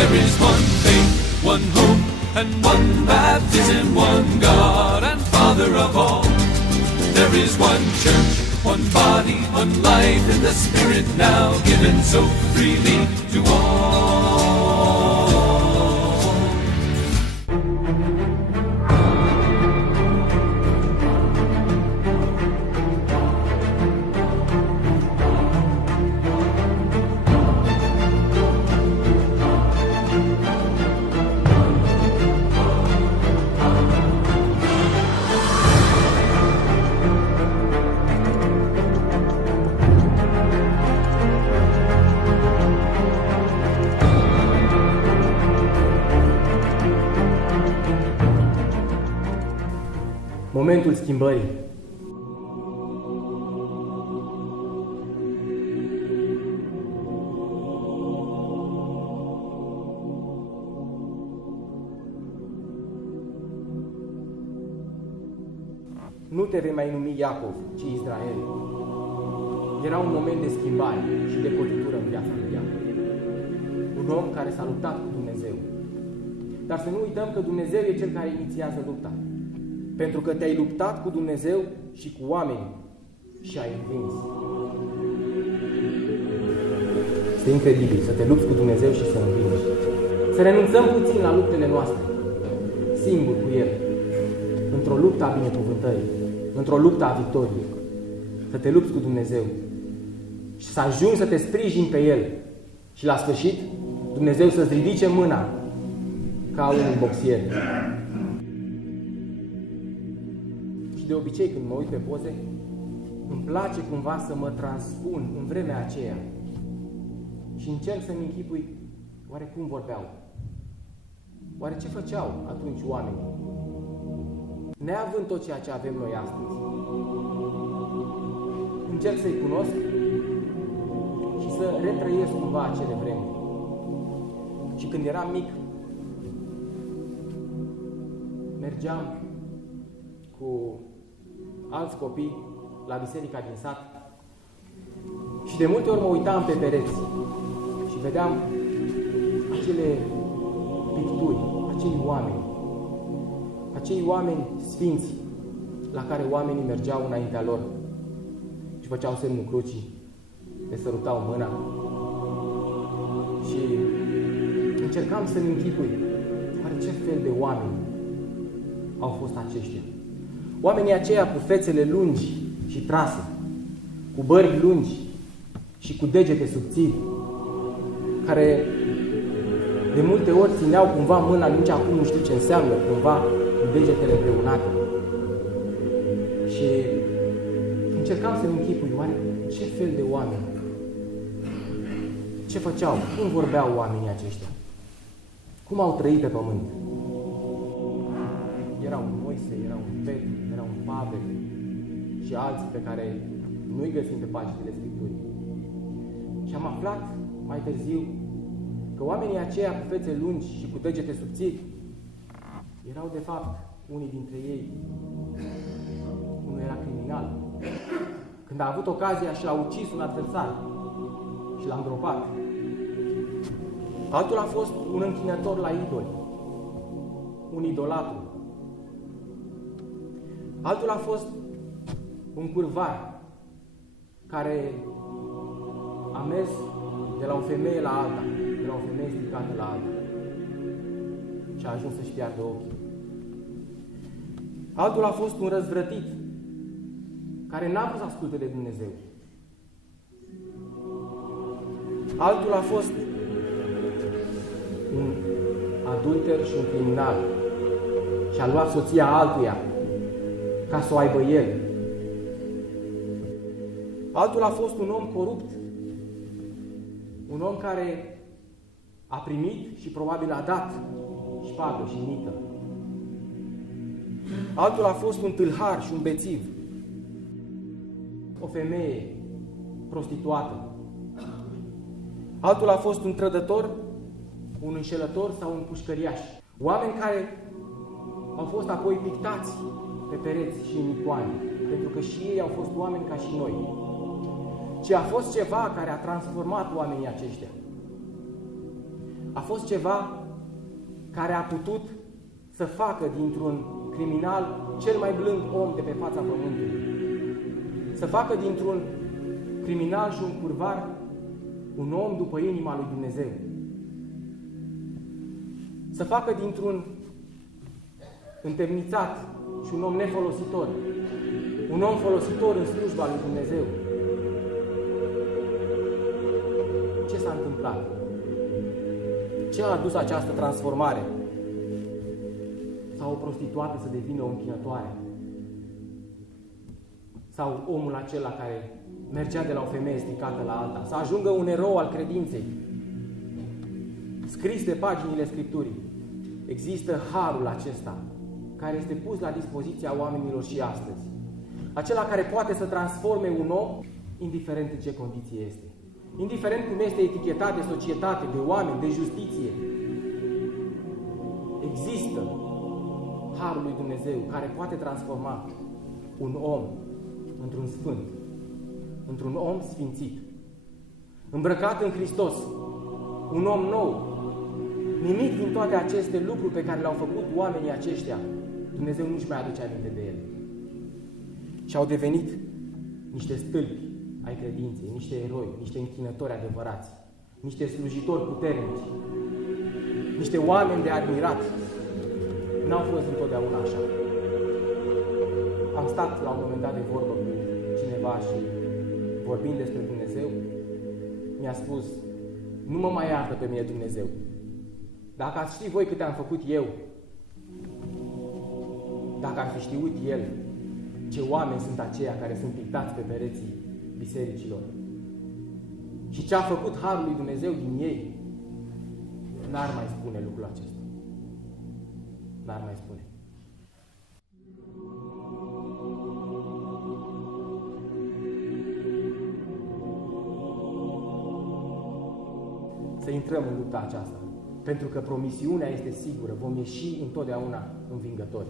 There is one faith, one hope, and one baptism, one God and Father of all. There is one church, one body, one life in the Spirit now given so freely to all. Momentul schimbării. Nu te vei mai numi Iacov, ci Israel. Era un moment de schimbare și de cotitură în viața lui Iacov. Un om care s-a luptat cu Dumnezeu. Dar să nu uităm că Dumnezeu e Cel care inițiază lupta. Pentru că te-ai luptat cu Dumnezeu și cu oameni și ai învins. Este incredibil să te lupți cu Dumnezeu și să învingi. Să renunțăm puțin la luptele noastre, singur cu El, într-o luptă a binecuvântării, într-o luptă a victoriei. Să te lupți cu Dumnezeu și să ajungi să te sprijini pe El. Și la sfârșit, Dumnezeu să-ți ridice mâna ca un boxier. De obicei, când mă uit pe poze, îmi place cumva să mă transpun în vremea aceea și încerc să-mi închipui oare cum vorbeau, oare ce făceau atunci oamenii, neavând tot ceea ce avem noi astăzi. Încerc să-i cunosc și să retrăiesc cumva acele vremuri. Și când eram mic, mergeam cu alți copii la biserica din sat și de multe ori mă uitam pe pereți și vedeam acele picturi, acei oameni sfinți la care oamenii mergeau înaintea lor și făceau semnul crucii, le sărutau mâna și încercam să-mi închipui oare ce fel de oameni au fost aceștia. Oamenii aceia cu fețele lungi și trase, cu bări lungi și cu degete subțiri, care de multe ori țineau cumva mâna, nici acum nu știu ce înseamnă, cumva cu degetele împreunate. Și încercam să-mi închipui, oare ce fel de oameni? Ce făceau? Cum vorbeau oamenii aceștia? Cum au trăit pe pământ? Era un Moise, era un Petru, era un Pavel și alții pe care nu-i găsim pe paginile Scripturii. Și am aflat mai târziu că oamenii aceia cu fețe lungi și cu degete subțiri erau de fapt unii dintre ei. Unul era criminal. Când a avut ocazia și l-a ucis un adversar și l-a îngropat. Altul a fost un închinător la idoli, un idolatru. Altul a fost un curvar care a mers de la o femeie la alta, de la o femeie stricată la alta și a ajuns să-și piardă ochii. Altul a fost un răzvrătit care n-a vrut să asculte de Dumnezeu. Altul a fost un adulter și un criminal și a luat soția altuia ca să o aibă el. Altul a fost un om corupt, un om care a primit și probabil a dat șpagă și mită. Altul a fost un tâlhar și un bețiv, o femeie prostituată. Altul a fost un trădător, un înșelător sau un pușcăriaș. Oameni care au fost apoi pictați pe pereți și în icoane, pentru că și ei au fost oameni ca și noi. Ci a fost ceva care a transformat oamenii aceștia. a fost ceva care a putut să facă dintr-un criminal cel mai blând om de pe fața pământului. Să facă dintr-un criminal și un curvar un om după inima lui Dumnezeu. Să facă dintr-un întemnițat și un om nefolositor un om folositor în slujba lui Dumnezeu. Ce s-a întâmplat? Ce a adus această transformare? Sau o prostituată să devină o închinătoare? Sau omul acela care mergea de la o femeie stricată la alta, să ajungă un erou al credinței, scris de paginile Scripturii. Există harul acesta, care este pus la dispoziția oamenilor și astăzi. Acela care poate să transforme un om, indiferent în ce condiție este. Indiferent cum este etichetat de societate, de oameni, de justiție. Există harul lui Dumnezeu care poate transforma un om într-un sfânt, într-un om sfințit, îmbrăcat în Hristos, un om nou. Nimic din toate aceste lucruri pe care le-au făcut oamenii aceștia, Dumnezeu nu-și mai aduce aminte de ele. Și au devenit niște stâlpi ai credinței, niște eroi, niște închinători adevărați, niște slujitori puternici, niște oameni de admirat. N-au fost întotdeauna așa. Am stat la un moment dat de vorbă cu cineva și vorbind despre Dumnezeu, mi-a spus: nu mă mai iartă pe mine Dumnezeu. Dacă ați ști voi câte am făcut eu, dacă ar fi știut El ce oameni sunt aceia care sunt pictați pe pereții bisericilor și ce a făcut harul lui Dumnezeu din ei, n-ar mai spune lucrul acesta. N-ar mai spune. Să intrăm în lupta aceasta, pentru că promisiunea este sigură, vom ieși întotdeauna învingători.